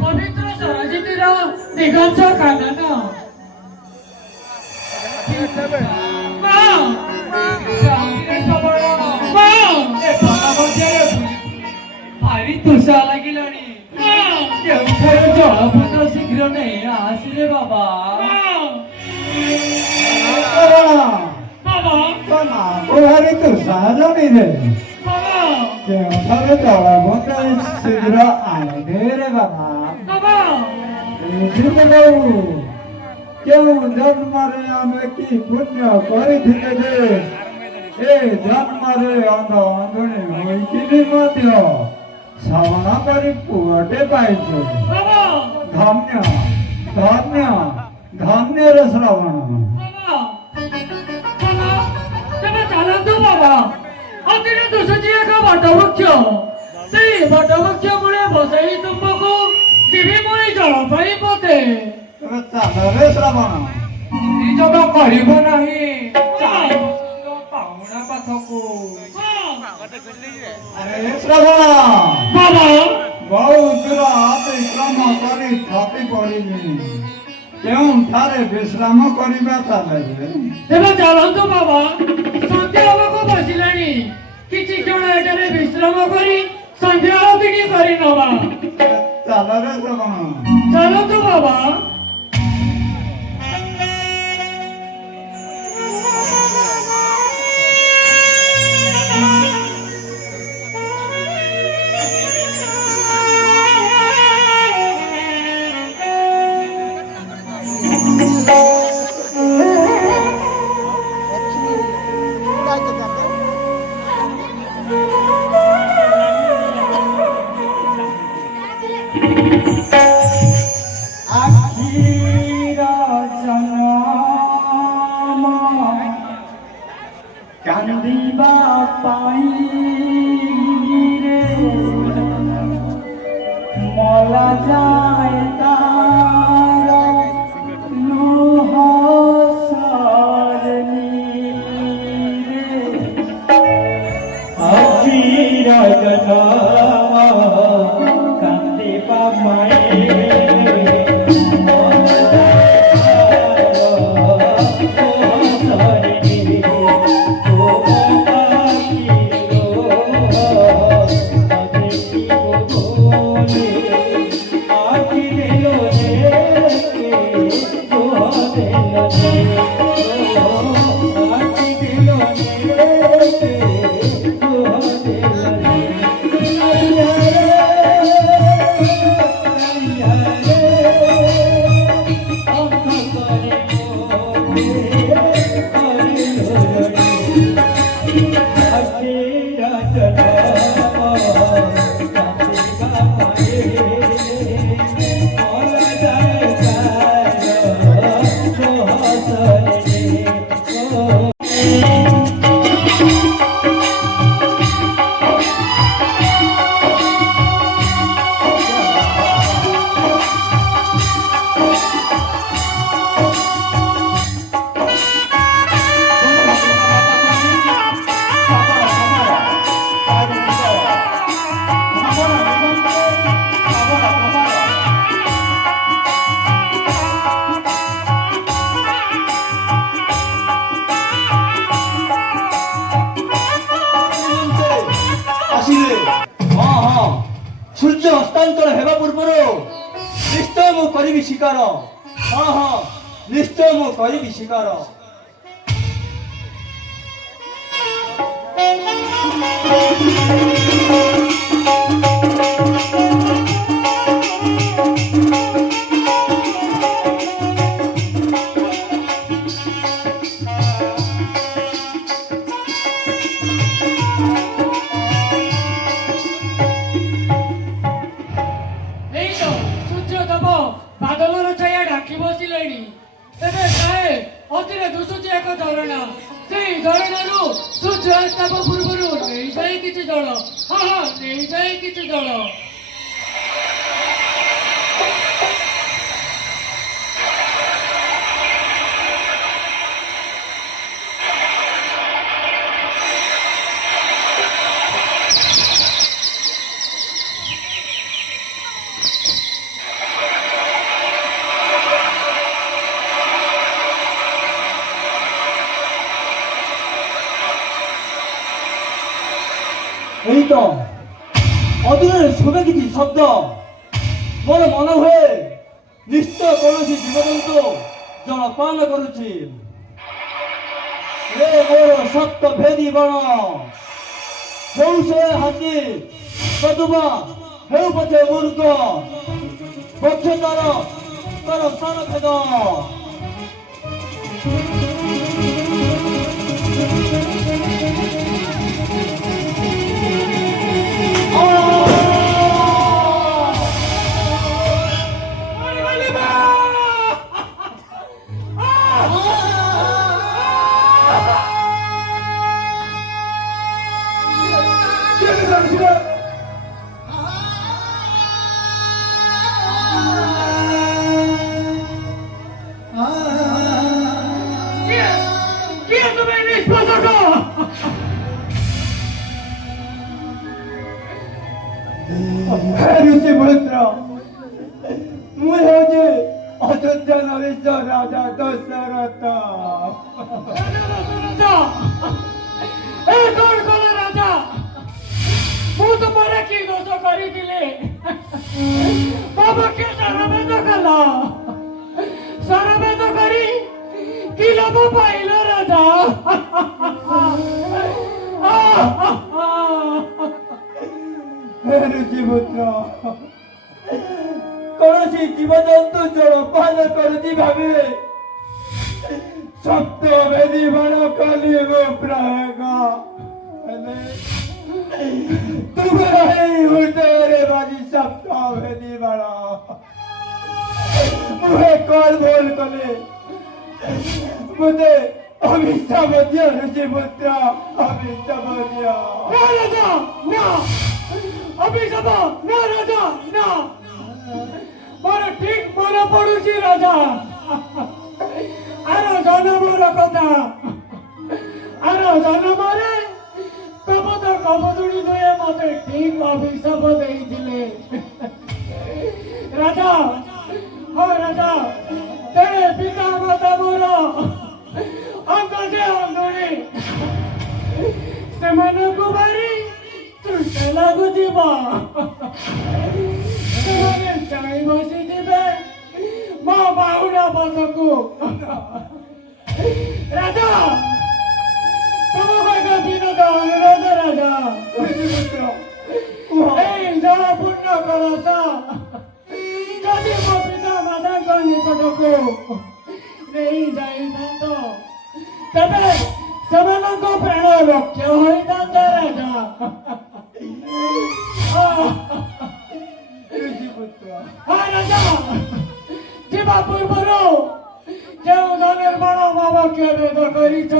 पवित्र सरस्वतीर दिगंज कानन भारी तुषा लगिलानी जलपुत्र शीघ्र नहीं आसिले बाबा भारी तुषा लगी रे जलपुत्र शीघ्र आए रे बाबा क्यों जन्मरे आमे की पुण्य करिथिले जे ए जन्मरे अंधुनी होइकिनि मध्य श्रवण करी पुअटे पाइछे धन्य धन्य धन्य रे श्रवण चालतु बाबा अतिरे दुसजी एक बटवृक्ष सेई बटवृक्ष मूले बसाई तुमको जीवी मई जल पाई पते चाल रे श्रवण निजक करिब नाही पाहुणा पाथको अरे श्रवण बाबा बहुत रात क्रम करी थकी पड़िनी केउठारे विश्राम करिबा चाले एबे चलंतु बाबा संध्या होबको बसिलानी किछि क्षण एटारे विश्राम करी संध्या आरती करी नबा चाल रे श्रवण चलंतु बाबा कांदीबा पाई रे मला जाए तारा लुह सारनी रे अखीर जनमा कांदीबा पाई सूर्य हस्तांतर हेबा पूर्वर निश्चय मु करिबि शिकार हाँ हाँ निश्चय मु करिबि शिकार अतिरे दुसुची एक झरणा से झरणारू सूर्य अस्ताप पूर्वरू नहीं जाई कि ଜଳ ହଁ ହଁ ନେଇଯାଏ କିଛି ଜଳ। এই তো অদূরে শোভে কিছু শব্দ ମୋର ମନେ ହୁଏ ନିଶ୍ଚୟ କୌଣସି ଜୀବଜନ୍ତୁ ଜଳପାନ କରୁଛି। ରେ ମୋର ସପ୍ତ ଭେଦୀ ବଣ ହେଉ ସେ ହାତୀ ସଦୁବା ହେଉ ପଛେ ମୃଗ ପକ୍ଷ ତାର ସ୍ଥାନ ଭେଦ। କିଏ ତୁମେ ନିଷ୍ପୋଷକ? ଋଷିପୁତ୍ର ମୁଁ ହେଉଛି ଅଯୋଧ୍ୟା ନରେଶ ରାଜା ଦଶରଥ। ରାଜା ଏ କଣ କଲ ରାଜା? ମୁଁ ତୁମର କି ଦୋଷ କରିଥିଲି? ମୋ ପକ୍ଷେ ସାରଭେଦ କଲ, ସାରଭେଦ କରି କି ଲାଭ ପାଇଲ ରାଜା? ଋଷିପୁତ୍ର କୌଣସି ଜୀବଜନ୍ତୁ ଜଳପାନ କରୁଛି ଭାବେ ସପ୍ତ ଭେଦୀ ବାଣ କଲି ମୋ ପ୍ରୟୋଗ ହେଲେ ତୁମର ଏହି ହୃଦୟରେ ବାଜି ସପ୍ତ ଭେଦୀ ବାଣ ମୁହେ କଲ୍ ଭୁଲ କଲେ ମୋତେ ଅଭିଶାପ ଦିଅ ଋଷିପୁତ୍ର ଅଭିଶାପ ଦିଅ। ନା ରାଜା ନା, ଅଭିଶାପ ନା ରାଜା ନା। ମୋର ଠିକ ମନେ ପଡୁଛି ରାଜା ଆର ଜନ୍ମର କଥା। ଆର ଜନ୍ମରେ କବତ କବତୁଡ଼ି ଦୁଏ ମତେ ଠିକ ଅଭିଶାପ ଦେଇଥିଲେ ରାଜା। ହଁ ରାଜା, ତେଣେ ପିତା ମାତା ମୋର ଅଙ୍କଜେ ଅଙ୍ଗୁଳି ସେମାନଙ୍କୁ ମାରି ତୃଷ୍ଣା ଲାଗୁଥିବ। ସେମାନେ ଚାହିଁ ବସିଥିବେ ମୋ ବାହୁଡ଼ା ପଥକୁ। ରାଜା ତୁମକୁ ଏକ ବିନୋଦ ଅନୁରୋଧ ରାଜା। ଏଇ ଜଳ ପୂର୍ଣ୍ଣ କଳସ ଯଦି ମୋ ପିତା ମାତାଙ୍କ ନିକଟକୁ ନେଇ ଯାଇଥାନ୍ତ ତେବେ ସେମାନଙ୍କ ପ୍ରାଣ ରକ୍ଷା ହୋଇଥାନ୍ତା ରାଜା। ହଁ ରାଜା, ଯିବା ପୂର୍ବରୁ ଯେଉଁ ଧନିର୍ମାଣ ମୋ ପକ୍ଷେ ଭେଦ କରିଛ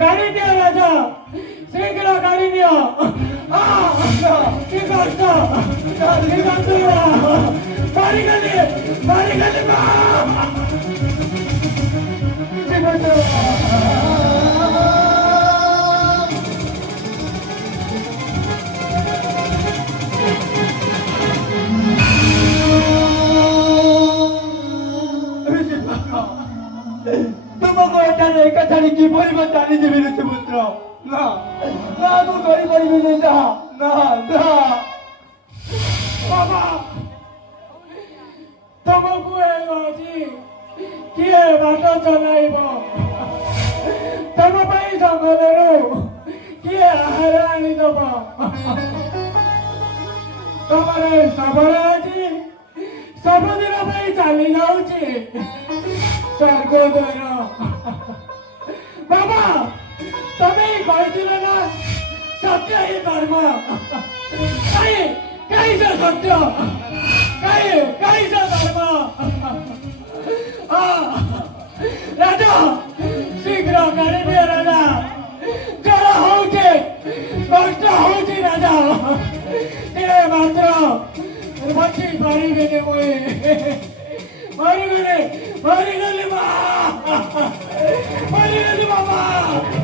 ଗାଡ଼ି ଦିଅ ରାଜା, ଶୀଘ୍ର ଗାଡ଼ି ଦିଅ। କି କଷ୍ଟ, କି ଯନ୍ତ୍ରଣା, ମାରିଗଲି ମାରିଗଲି ମା। ତୁମକୁ ଏଠାରେ ଏକା ଛାଡ଼ି କିପରି ବା ଚାଲିଯିବି ଋଷିପୁତ୍ର? ନା ନା ମୁଁ କରିପାରିବିନି ନା ନା ନା। ବାବା ତମକୁ ଆଜି କିଏ ବାଟ ଚଲାଇବ? ତମ ପାଇଁ ଜଙ୍ଗଲରୁ କିଏ ଆହାର ଆଣିଦବ? ତମର ସବଳ ଆଜି ସବୁଦିନ ପାଇଁ ଚାଲି ଯାଉଛି ସ୍ୱର୍ଗଦ୍ୱାର। ବାବା ତମେ କହିଥିଲ ନା ସତ୍ୟ ହିଁ ଧର୍ମ। କାହିଁ ସେ ସତ୍ୟ, କାହିଁ ସେ ଧର୍ମ? ରାଜା ଶୀଘ୍ର ଗାଡ଼ି ଦିଅ ରାଜା, ଜଳ ହଉଛି अच्छी पानी देने हुए मारी गले मारी गले मारी गले बाबा